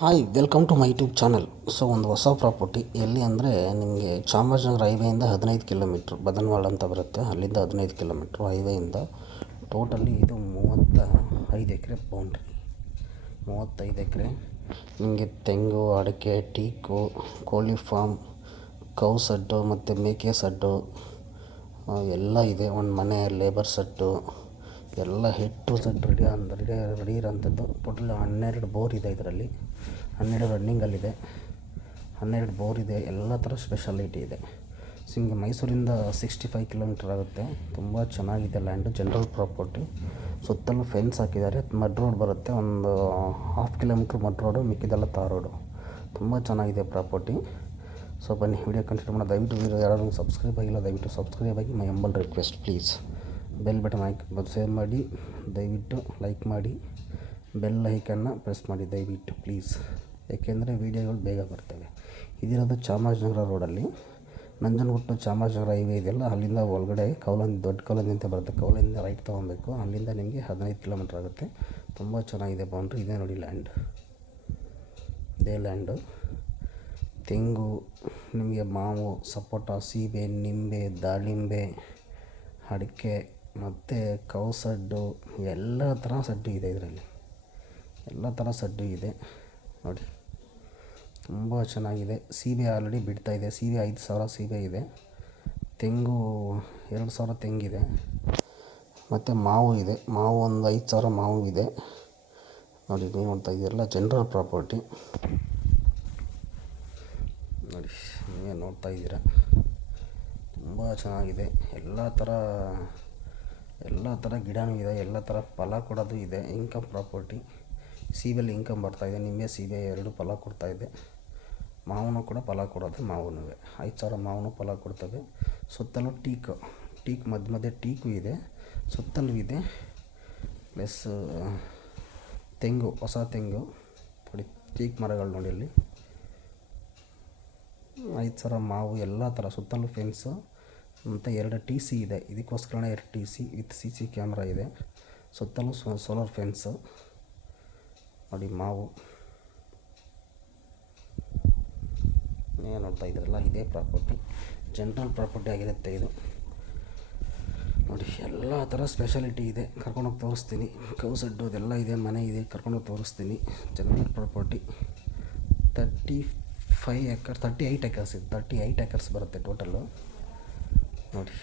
Hi welcome to my YouTube channel so ಒಂದು ಹೊಸ property ಎಲ್ಲಿ ಅಂದರೆ ನಿಮಗೆ ಚಾಮರಾಜನಗರ ಹೈವೇಯಿಂದ ಹದಿನೈದು ಕಿಲೋಮೀಟ್ರ್ ಬದನ್ವಾಳ ಅಂತ ಬರುತ್ತೆ. ಅಲ್ಲಿಂದ ಹದಿನೈದು ಕಿಲೋಮೀಟ್ರ್ ಹೈವೇಯಿಂದ ಟೋಟಲಿ ಇದು ಮೂವತ್ತ ಐದು ಎಕರೆ ಬೌಂಡ್ರಿ ಮೂವತ್ತೈದು ಎಕರೆ. ನಿಮಗೆ ತೆಂಗು, ಅಡಿಕೆ, ಟೀಕು, ಕೋಳಿ ಫಾರ್ಮ್ ಕೌ ಸಡ್ಡು ಮತ್ತು ಮೇಕೆ ಸಡ್ಡು ಎಲ್ಲ ಇದೆ. ಒಂದು ಮನೆ ಲೇಬರ್ ಸೆಟ್ಟು ಎಲ್ಲ ಹಿಟ್ಟು ಪರ್ಸೆಂಟ್ ರೆಡಿ ಅಂದ್ ರೆಡಿ ರೆಡಿ ಇರೋಂಥದ್ದು. ಟೋಟಲ್ ಹನ್ನೆರಡು ಬೋರ್ ಇದೆ ಇದರಲ್ಲಿ. ಹನ್ನೆರಡು ರನ್ನಿಂಗಲ್ಲಿದೆ ಹನ್ನೆರಡು ಬೋರ್ ಇದೆ. ಎಲ್ಲ ಥರ ಸ್ಪೆಷಾಲಿಟಿ ಇದೆ. ಸೊ ನಿಮಗೆ ಮೈಸೂರಿಂದ ಸಿಕ್ಸ್ಟಿ ಫೈವ್ ಕಿಲೋಮೀಟರ್ ಆಗುತ್ತೆ. ತುಂಬ ಚೆನ್ನಾಗಿದೆ ಲ್ಯಾಂಡು ಜನರಲ್ ಪ್ರಾಪರ್ಟಿ ಸುತ್ತಲೂ ಫೆನ್ಸ್ ಹಾಕಿದ್ದಾರೆ. ಮಡ್ ರೋಡ್ ಬರುತ್ತೆ. ಒಂದು ಹಾಫ್ ಕಿಲೋಮೀಟ್ರ್ ಮಡ್ ರೋಡು ಮಿಕ್ಕಿದೆಲ್ಲ ತಾರ್ ರೋಡು ತುಂಬ ಚೆನ್ನಾಗಿದೆ ಪ್ರಾಪರ್ಟಿ ಸೊ ಬನ್ನಿ ವಿಡಿಯೋ ಕಂಟಿನ್ಯೂ ಮಾಡೋಣ. ದಯವಿಟ್ಟು ಯಾರು ಸಬ್ಸ್ಕ್ರೈಬ್ ಆಗಿಲ್ಲ, ದಯವಿಟ್ಟು ಸಬ್ಸ್ಕ್ರೈಬ್ ಆಗಿ my humble request please bell button hockey save ಮಾಡಿ, ದಯವಿಟ್ಟು ಲೈಕ್ ಮಾಡಿ ಬೆಲ್ ಐಕನ್ನ ಪ್ರೆಸ್ ಮಾಡಿ, ದಯವಿಟ್ಟು ಪ್ಲೀಸ್ ಏಕೆಂದರೆ ವೀಡಿಯೋಗಳು ಬೇಗ ಬರ್ತವೆ. ಇದಿರೋದು ಚಾಮರಾಜನಗರ ರೋಡಲ್ಲಿ ನಂಜನಗುಟ್ಟು ಚಾಮರಾಜನಗರ ಹೈವೇ ಇದೆಯಲ್ಲ ಅಲ್ಲಿಂದ ಒಳಗಡೆ ಕೌಲಂದಿ ದೊಡ್ಡ ಕೌಲಂದಿ ಅಂತ ಬರುತ್ತೆ. ಕೌಲಂದಿಂದ ರೈಟ್ ತೊಗೊಬೇಕು. ಅಲ್ಲಿಂದ ನಿಮಗೆ ಹದಿನೈದು ಕಿಲೋಮೀಟ್ರ್ ಆಗುತ್ತೆ. ತುಂಬ ಚೆನ್ನಾಗಿದೆ ಬೌಂಡ್ರಿ ಇದೇ ನೋಡಿ ಲ್ಯಾಂಡ್ ಇದೇ ಲ್ಯಾಂಡು ತೆಂಗು, ನಿಮಗೆ ಮಾವು, ಸಪೋಟ, ಸೀಬೆ, ನಿಂಬೆ, ದಾಳಿಂಬೆ, ಅಡಿಕೆ. ಮತ್ತು ಕೌ ಸಡ್ಡು, ಎಲ್ಲ ಥರ ಸಡ್ಡು ಇದೆ ಇದರಲ್ಲಿ. ಎಲ್ಲ ಥರ ಸಡ್ಡು ಇದೆ. ನೋಡಿ, ತುಂಬ ಚೆನ್ನಾಗಿದೆ. ಸೀಬೆ ಆಲ್ರೆಡಿ ಬಿಡ್ತಾಯಿದೆ ಸೀಬೆ ಐದು ಸಾವಿರ ಸೀಬೆ ಇದೆ. ತೆಂಗು ಎರಡು ಸಾವಿರ ತೆಂಗಿದೆ. ಮತ್ತು ಮಾವು ಇದೆ. ಮಾವು ಒಂದು ಐದು ಸಾವಿರ ಮಾವು ಇದೆ. ನೋಡಿ, ನೀವು ನೋಡ್ತಾ ಇದೆಲ್ಲ ಜನರಲ್ ಪ್ರಾಪರ್ಟಿ ನೋಡಿ, ನೀವೇ ನೋಡ್ತಾ ಇದ್ದೀರಾ? ತುಂಬ ಚೆನ್ನಾಗಿದೆ. ಎಲ್ಲ ಥರ ಎಲ್ಲ ಥರ ಗಿಡನೂ ಇದೆ, ಎಲ್ಲ ಥರ ಫಲ ಕೊಡೋದು ಇದೆ ಇನ್ಕಮ್ ಪ್ರಾಪರ್ಟಿ ಸೀಬೆಲಿ ಇನ್ಕಮ್ ಬರ್ತಾಯಿದೆ ನಿಂಬೆ ಸೀಬೆ ಎರಡು ಫಲ ಕೊಡ್ತಾಯಿದೆ ಮಾವನು ಕೂಡ ಫಲ ಕೊಡೋದು ಮಾವನೂ. ಐದು ಸಾವಿರ ಮಾವನು ಫಲ ಕೊಡ್ತವೆ. ಸುತ್ತಲೂ ಟೀಕು, ಟೀಕ್ ಮಧ್ಯ ಮಧ್ಯೆ ಟೀಕು ಇದೆ, ಸುತ್ತಲೂ ಇದೆ. ಪ್ಲಸ್ ತೆಂಗು, ಹೊಸ ತೆಂಗು ನೋಡಿ ಟೀಕ್ ಮರಗಳು ನೋಡಿ ಅಲ್ಲಿ ಐದು ಸಾವಿರ ಮಾವು, ಎಲ್ಲ ಥರ ಸುತ್ತಲೂ ಫೆನ್ಸು ಮತ್ತು ಎರಡು ಟಿ ಸಿ ಇದೆ. ಇದಕ್ಕೋಸ್ಕರನೇ ಎರಡು T C with C C camera ಇದೆ. ಸುತ್ತಲೂ ಸೋಲಾರ್ ಫೆನ್ಸು ನೋಡಿ ಮಾವು. ನೋಡ್ತಾ ಇದ್ರಲ್ಲ, ಇದೇ ಪ್ರಾಪರ್ಟಿ ಜನರಲ್ ಪ್ರಾಪರ್ಟಿ ಆಗಿರುತ್ತೆ ಇದು. ನೋಡಿ, ಎಲ್ಲ ಥರ ಸ್ಪೆಷಾಲಿಟಿ ಇದೆ. ಕರ್ಕೊಂಡೋಗಿ ತೋರಿಸ್ತೀನಿ. ಕೌಸಡ್ಡು ಅದೆಲ್ಲ ಇದೆ, ಮನೆ ಇದೆ ಕರ್ಕೊಂಡೋಗಿ ತೋರಿಸ್ತೀನಿ. General property thirty five acre thirty eight acres ಇದೆ ತರ್ಟಿ ಏಯ್ಟ್ ಎಕರ್ಸ್ ಬರುತ್ತೆ ಟೋಟಲ್ಲು ನೋಡಿ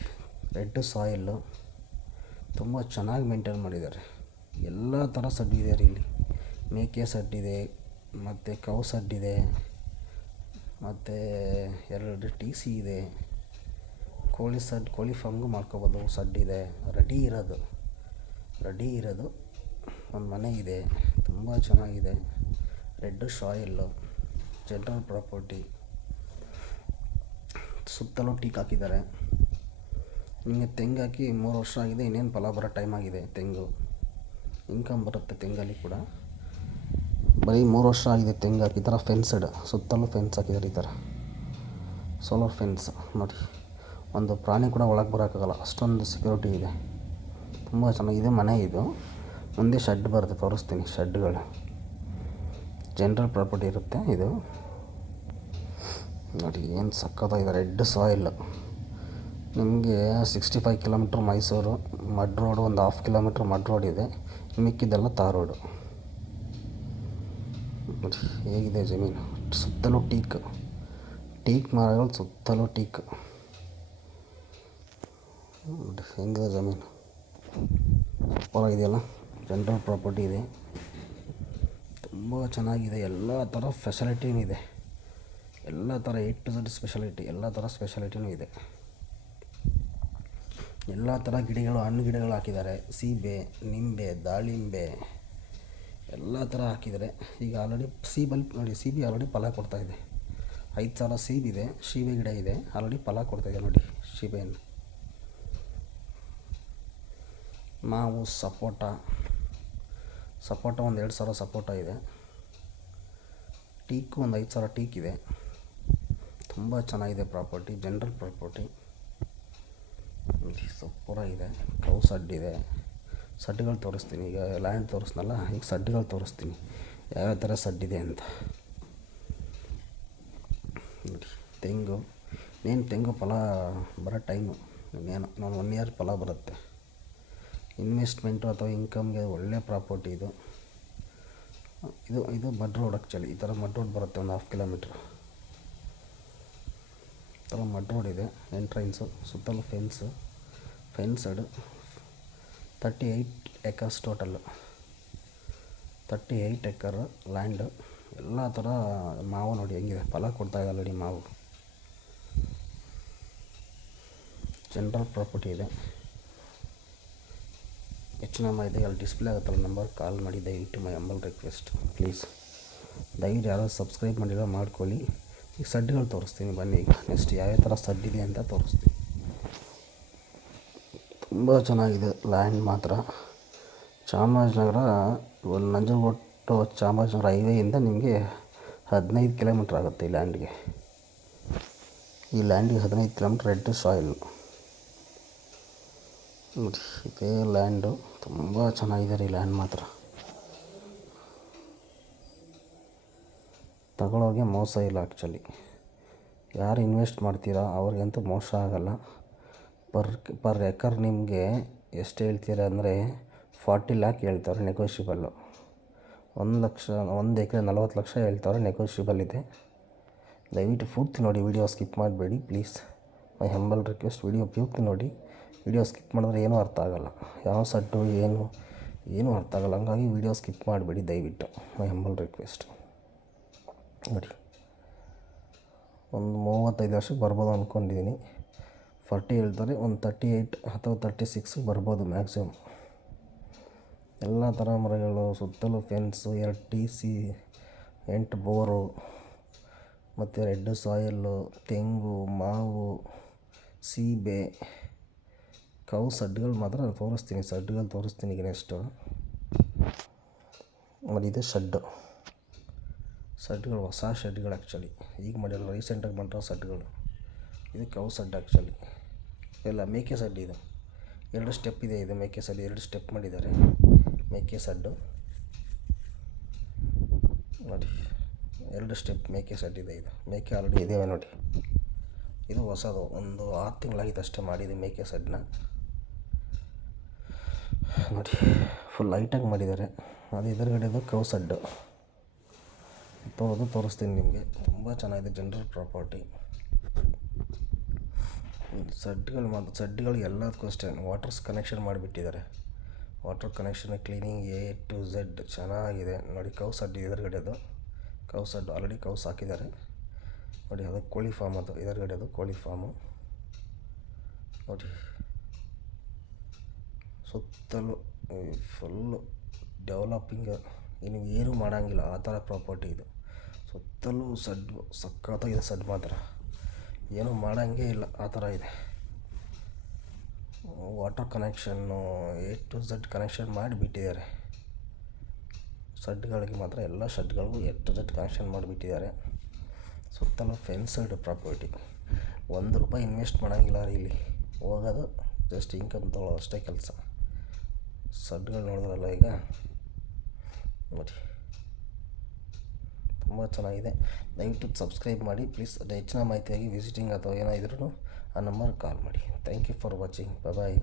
ರೆಡ್ ಸಾಯಿಲ್ಲು ತುಂಬ ಚೆನ್ನಾಗಿ ಮೇಂಟೈನ್ ಮಾಡಿದ್ದಾರೆ. ಎಲ್ಲ ಥರ ಸಡ್ಡು ಇದೆ ರೀ ಇಲ್ಲಿ. ಮೇಕೆ ಸಡ್ಡಿದೆ ಮತ್ತು ಕೌ ಸಡ್ಡಿದೆ ಮತ್ತು ಎರಡು ಟಿ ಸಿ ಇದೆ. ಕೋಳಿ ಸಡ್, ಕೋಳಿ ಫಾರ್ಮ್ಗೂ ಮಾಡ್ಕೋಬೋದು ಸಡ್ಡಿದೆ ರೆಡಿ ಇರೋದು. ರೆಡಿ ಇರೋದು, ಒಂದು ಮನೆ ಇದೆ, ತುಂಬ ಚೆನ್ನಾಗಿದೆ. ರೆಡ್ ಶಾಯಿಲ್ಲು ಜನರಲ್ ಪ್ರಾಪರ್ಟಿ ಸುತ್ತಲೂ ಟೀಕ್ ಹಾಕಿದ್ದಾರೆ. ನಿಮಗೆ ತೆಂಗು ಹಾಕಿ ಮೂರು ವರ್ಷ ಆಗಿದೆ, ಇನ್ನೇನು ಫಲ ಬರೋ ಟೈಮ್ ಆಗಿದೆ ತೆಂಗು. ಇನ್ಕಮ್ ಬರುತ್ತೆ ತೆಂಗಲ್ಲಿ ಕೂಡ. ಬರೀ ಮೂರು ವರ್ಷ ಆಗಿದೆ ತೆಂಗು ಹಾಕಿ ಥರ ಫೆನ್ಸ್ಡ್ ಸುತ್ತಲೂ ಫೆನ್ಸ್ ಹಾಕಿದ್ದಾರೆ ಈ ಥರ ಸೋಲಾರ್ ಫೆನ್ಸ್ ನೋಡಿ. ಒಂದು ಪ್ರಾಣಿ ಕೂಡ ಒಳಗೆ ಬರೋಕ್ಕಾಗಲ್ಲ, ಅಷ್ಟೊಂದು ಸೆಕ್ಯೂರಿಟಿ ಇದೆ. ತುಂಬ ಚೆನ್ನಾಗಿದೆ ಮನೆ ಇದು. ಮುಂದೆ ಶೆಡ್ ಬರುತ್ತೆ, ತೋರಿಸ್ತೀನಿ ಶೆಡ್ಗಳು ಜನರಲ್ ಪ್ರಾಪರ್ಟಿ ಇರುತ್ತೆ ಇದು. ನೋಡಿ, ಏನು ಸಕ್ಕತ್ತಾಗಿದೆ ರೆಡ್ ಸಾಯಿಲ್ ನಿಮಗೆ sixty five kilometre Mysuru, mud road ಒಂದು ಹಾಫ್ ಕಿಲೋಮೀಟ್ರ್ ಮಡ್ ರೋಡ್ ಇದೆ. ಮಿಕ್ಕಿದ್ದೆಲ್ಲ ತಾರ್ ರೋಡು ಹೇಗಿದೆ ಜಮೀನು? ಸುತ್ತಲೂ ಟೀಕ್ ಟೀಕ್ ಮರಗಳು ಸುತ್ತಲೂ ಟೀಕ್ ಹೆಂಗಿದೆ ಜಮೀನು? ಇದೆಯಲ್ಲ ಜನರಲ್ ಪ್ರಾಪರ್ಟಿ ಇದೆ. ತುಂಬ ಚೆನ್ನಾಗಿದೆ. ಎಲ್ಲ ಥರ ಫೆಸಿಲಿಟಿನೂ ಇದೆ. ಎಲ್ಲ ಥರ ಏಟ್ ಟು ಸ್ಪೆಷಾಲಿಟಿ ಎಲ್ಲ ಥರ ಸ್ಪೆಷಾಲಿಟಿನೂ ಇದೆ. ಎಲ್ಲ ಥರ ಗಿಡಗಳು, ಹಣ್ಣು ಗಿಡಗಳು ಹಾಕಿದ್ದಾರೆ. ಸೀಬೆ, ನಿಂಬೆ, ದಾಳಿಂಬೆ, ಎಲ್ಲ ಥರ ಹಾಕಿದ್ದಾರೆ. ಈಗ ಆಲ್ರೆಡಿ ಸೀಬಲ್ಲಿ ನೋಡಿ, ಸೀಬೆ ಆಲ್ರೆಡಿ ಫಲ ಕೊಡ್ತಾಯಿದೆ ಐದು ಸಾವಿರ ಸೀಬಿದೆ ಸೀಬೆ ಗಿಡ ಇದೆ. ಆಲ್ರೆಡಿ ಫಲ ಕೊಡ್ತಾಯಿದೆ ನೋಡಿ, ಸೀಬೆಯನ್ನು. ಮಾವು, ಸಪೋಟ. ಸಪೋಟ ಒಂದು ಎರಡು ಸಾವಿರ ಸಪೋಟ ಇದೆ. ಟೀಕು ಒಂದು ಐದು ಸಾವಿರ ಟೀಕ್ ಇದೆ. ತುಂಬ ಚೆನ್ನಾಗಿದೆ ಪ್ರಾಪರ್ಟಿ ಜನರಲ್ ಪ್ರಾಪರ್ಟಿ ಸೂಪರಾಗಿದೆ ಕೌ ಸಡ್ಡಿದೆ ಸಡ್ಡುಗಳು ತೋರಿಸ್ತೀನಿ. ಈಗ ಲ್ಯಾಂಡ್ ತೋರಿಸ್ನಲ್ಲ, ಈಗ ಸಡ್ಡುಗಳು ತೋರಿಸ್ತೀನಿ. ಯಾವ್ಯಾವ ಥರ ಸಡ್ಡಿದೆ ಅಂತ. ನೋಡಿ, ತೆಂಗು. ಇನ್ನೇನು ತೆಂಗು ಫಲ ಬರೋ ಟೈಮು. ಇನ್ನೇನು ನಾನು ಒನ್ ಇಯರ್ ಫಲ ಬರುತ್ತೆ. ಇನ್ವೆಸ್ಟ್ಮೆಂಟು ಅಥವಾ ಇನ್ಕಮ್ಗೆ ಒಳ್ಳೆ ಪ್ರಾಪರ್ಟಿ ಇದು. ಇದು ಇದು ಮಡ್ ರೋಡ್ ಆ್ಯಕ್ಚುಲಿ ಈ ಥರ ಮಡ್ ರೋಡ್ ಬರುತ್ತೆ ಒಂದು ಹಾಫ್ ಕಿಲೋಮೀಟ್ರ್ ಈ ಥರ ಮಡ್ ರೋಡ್ ಇದೆ. ಎಂಟ್ರೆನ್ಸು ಸುತ್ತಲೂ fence fenced thirty eight acres total thirty eight acre land ಎಲ್ಲ ಥರ ಮಾವು ನೋಡಿ ಹೆಂಗಿದೆ ಫಲ ಕೊಡ್ತಾಯಿದೆ ಆಲ್ರೆಡಿ ಮಾವು. ಜನರಲ್ ಪ್ರಾಪರ್ಟಿ ಇದೆ. ಹೆಚ್ಚಿನ ಮಾಹಿತಿ ಅಲ್ಲಿ ಡಿಸ್ಪ್ಲೇ ಆಗುತ್ತಲ್ಲ ನಂಬರ್ ಕಾಲ್ ಮಾಡಿ, ದಯವಿಟ್ಟು ಮೈ ಅಂಬಲ್ ರಿಕ್ವೆಸ್ಟ್ ಪ್ಲೀಸ್ ದಯವಿಟ್ಟು ಯಾರೋ ಸಬ್ಸ್ಕ್ರೈಬ್ ಮಾಡಿರೋ ಮಾಡ್ಕೊಳ್ಳಿ. ಈಗ ಸಡ್ಡುಗಳು ತೋರಿಸ್ತೀನಿ ಬನ್ನಿ ಈಗ. ನೆಕ್ಸ್ಟ್ ಯಾವ್ಯಾವ ಥರ ಸಡ್ಡಿದೆ ಅಂತ ತೋರಿಸ್ತೀನಿ. ತುಂಬ ಚೆನ್ನಾಗಿದೆ ಲ್ಯಾಂಡ್ ಮಾತ್ರ. ಚಾಮರಾಜನಗರ ಒಂದು ನಂಜನಗೂಡು ಚಾಮರಾಜನಗರ ಹೈವೇಯಿಂದ ನಿಮಗೆ ಹದಿನೈದು ಕಿಲೋಮೀಟ್ರ್ ಆಗುತ್ತೆ ಈ ಲ್ಯಾಂಡ್ಗೆ. ಈ ಲ್ಯಾಂಡಿಗೆ ಹದಿನೈದು ಕಿಲೋಮೀಟ್ರ್ ರೆಡ್ ಸಾಯಿಲ್. ನೋಡಿ, ಇದೇ ಲ್ಯಾಂಡು ತುಂಬ ಚೆನ್ನಾಗಿದೆ ರೀ ಲ್ಯಾಂಡ್ ಮಾತ್ರ. ತಗೊಳ್ಳೋಗೆ ಮೋಸ ಇಲ್ಲ ಆ್ಯಕ್ಚುಲಿ ಯಾರು ಇನ್ವೆಸ್ಟ್ ಮಾಡ್ತೀರಾ, ಅವ್ರಿಗಂತೂ ಮೋಸ ಆಗೋಲ್ಲ. ಪರ್ ಪರ್ ಎಕರ್ ನಿಮಗೆ ಎಷ್ಟು ಹೇಳ್ತೀರ ಅಂದರೆ ಫಾರ್ಟಿ ಲ್ಯಾಕ್ ಹೇಳ್ತಾರೆ ನೆಗೋಷಿಯಬಲ್ಲು ಒಂದು ಲಕ್ಷ, ಒಂದು ಎಕರೆ ನಲ್ವತ್ತು ಲಕ್ಷ ಹೇಳ್ತಾರೆ ನೆಗೋಷಿಯಬಲ್ ಇದೆ. ದಯವಿಟ್ಟು ಪೂರ್ತಿ ನೋಡಿ ವಿಡಿಯೋ ಸ್ಕಿಪ್ ಮಾಡಬೇಡಿ please my humble request video ಪೂರ್ತಿ ನೋಡಿ. ವಿಡಿಯೋ ಸ್ಕಿಪ್ ಮಾಡಿದ್ರೆ ಏನೂ ಅರ್ಥ ಆಗೋಲ್ಲ. ಯಾವ ಸಟ್ಟು ಏನು, ಏನೂ ಅರ್ಥ ಆಗೋಲ್ಲ. ಹಂಗಾಗಿ ವಿಡಿಯೋ ಸ್ಕಿಪ್ ಮಾಡಬೇಡಿ ದಯವಿಟ್ಟು. ಮೈ ಹಂಬಲ್ ರಿಕ್ವೆಸ್ಟ್ ನೋಡಿ. ಒಂದು ಮೂವತ್ತೈದು ವರ್ಷಕ್ಕೆ ಬರ್ಬೋದು ಅಂದ್ಕೊಂಡಿದ್ದೀನಿ ಫಾರ್ಟಿ ಹೇಳ್ತಾರೆ, ಒಂದು ತರ್ಟಿ ಏಯ್ಟ್ ಅಥವಾ ತರ್ಟಿ ಸಿಕ್ಸ್ಗೆ ಬರ್ಬೋದು ಮ್ಯಾಕ್ಸಿಮಮ್ ಎಲ್ಲ ಥರ ಮರಗಳು, ಸುತ್ತಲೂ ಫೆನ್ಸು ಎರಡು ಟಿ ಸಿ ಎಂಟು ಬೋರು ಮತ್ತು ರೆಡ್ ಸಾಯಲ್ಲು ತೆಂಗು, ಮಾವು, ಸೀಬೆ ಕೌ ಸಡ್ಡುಗಳು ಮಾತ್ರ ತೋರಿಸ್ತೀನಿ, ಸಡ್ಡುಗಳು ತೋರಿಸ್ತೀನಿ ಈಗ ನೆಕ್ಸ್ಟು ಮತ್ತು ಇದು ಶಡ್ಡು ಸಡ್ಡುಗಳು, ಹೊಸ ಶೆಡ್ಗಳು ಆ್ಯಕ್ಚುಲಿ ಈಗ ಮಾಡಿರೋ ರೀಸೆಂಟಾಗಿ ಮಾಡಿರೋ ಸಡ್ಡುಗಳು ಇದು ಕೌ ಸಡ್ ಆ್ಯಕ್ಚುಲಿ ಇಲ್ಲ ಮೇಕೆ ಸಡ್ಡು ಇದು. ಎರಡು ಸ್ಟೆಪ್ ಇದೆ ಇದು ಮೇಕೆ ಸಡ್ಡು ಎರಡು ಸ್ಟೆಪ್ ಮಾಡಿದ್ದಾರೆ. ಮೇಕೆ ಸಡ್ಡು ನೋಡಿ, ಎರಡು ಸ್ಟೆಪ್ ಮೇಕೆ ಸಡ್ಡು ಇದೆ ಇದು. ಮೇಕೆ ಆಲ್ರೆಡಿ ಇದ್ದಾವೆ ನೋಡಿ. ಇದು ಹೊಸದು. ಒಂದು ಆರು ತಿಂಗಳಾಗಿತ್ತು ಅಷ್ಟೇ ಮಾಡಿದೆ ಮೇಕೆ ಸಡ್ಡನ್ನ ನೋಡಿ ಫುಲ್ ಲೈಟಾಗಿ ಮಾಡಿದ್ದಾರೆ. ಅದು ಎದುರುಗಡೆದು ಕೌ ಸಡ್ಡು ತೋರೋದು ತೋರಿಸ್ತೀನಿ ನಿಮಗೆ. ತುಂಬ ಚೆನ್ನಾಗಿದೆ ಜನರಲ್ ಪ್ರಾಪರ್ಟಿ. ಸಡ್ಡುಗಳು ಮಾತ್ರ ಸಡ್ಡಿಗಳು ಎಲ್ಲದಕ್ಕೂ ಅಷ್ಟೇ. ವಾಟರ್ಸ್ ಕನೆಕ್ಷನ್ ಮಾಡಿಬಿಟ್ಟಿದ್ದಾರೆ. Water connection cleaning A to Z ಚೆನ್ನಾಗಿದೆ. ನೋಡಿ, ಕೌ ಸಡ್ಡಿ ಎದುರುಗಡೆದು ಕೌ ಸಡ್ ಆಲ್ರೆಡಿ ಕೌಸ್ ಹಾಕಿದ್ದಾರೆ ನೋಡಿ, ಅದು ಕೋಳಿ ಫಾರ್ಮ್ ಅದು. ಎದುರುಗಡೆದು ಕೋಳಿ ಫಾರ್ಮು ನೋಡಿ. ಸುತ್ತಲೂ ಫುಲ್ಲು ಡೆವಲಪಿಂಗ್ ಏನು ಏನೂ ಮಾಡೋಂಗಿಲ್ಲ. ಆ ಥರ ಪ್ರಾಪರ್ಟಿ ಇದು. ಸುತ್ತಲೂ ಸಡ್ ಸಕ್ಕತ್ತಾಗಿದೆ ಸಡ್ ಮಾತ್ರ. ಏನೂ ಮಾಡೋಂಗೇ ಇಲ್ಲ, ಆ ಥರ ಇದೆ. Water connection A to Z connection ಮಾಡಿಬಿಟ್ಟಿದ್ದಾರೆ. ಶಡ್ಗಳಿಗೆ ಮಾತ್ರ ಎಲ್ಲ ಶಡ್ಗಳಿಗೂ ಎ ಟು ಝಡ್ ಕನೆಕ್ಷನ್ ಮಾಡಿಬಿಟ್ಟಿದ್ದಾರೆ. ಸುತ್ತಲೂ ಫೆನ್ಸಡ್ ಪ್ರಾಪರ್ಟಿ ಒಂದು ರೂಪಾಯಿ ಇನ್ವೆಸ್ಟ್ ಮಾಡೋಂಗಿಲ್ಲ ರೀ ಇಲ್ಲಿ. ಹೋಗೋದು ಜಸ್ಟ್ ಇನ್ಕಮ್ ತೊಗೊಳ್ಳೋದು ಅಷ್ಟೇ ಕೆಲಸ. ಸಡ್ಗಳು ನೋಡಿದ್ರಲ್ಲ ಈಗ? ನೋಡಿ. ತುಂಬ ಚೆನ್ನಾಗಿದೆ. ದಯವಿಟ್ಟು ಸಬ್ಸ್ಕ್ರೈಬ್ ಮಾಡಿ. ಪ್ಲೀಸ್ ಹೆಚ್ಚಿನ ಮಾಹಿತಿಯಾಗಿ ವಿಸಿಟಿಂಗ್ ಅಥವಾ ಏನಾದ್ರೂ ಆ ನಂಬರ್ಗೆ ಕಾಲ್ ಮಾಡಿ. Thank you for watching bye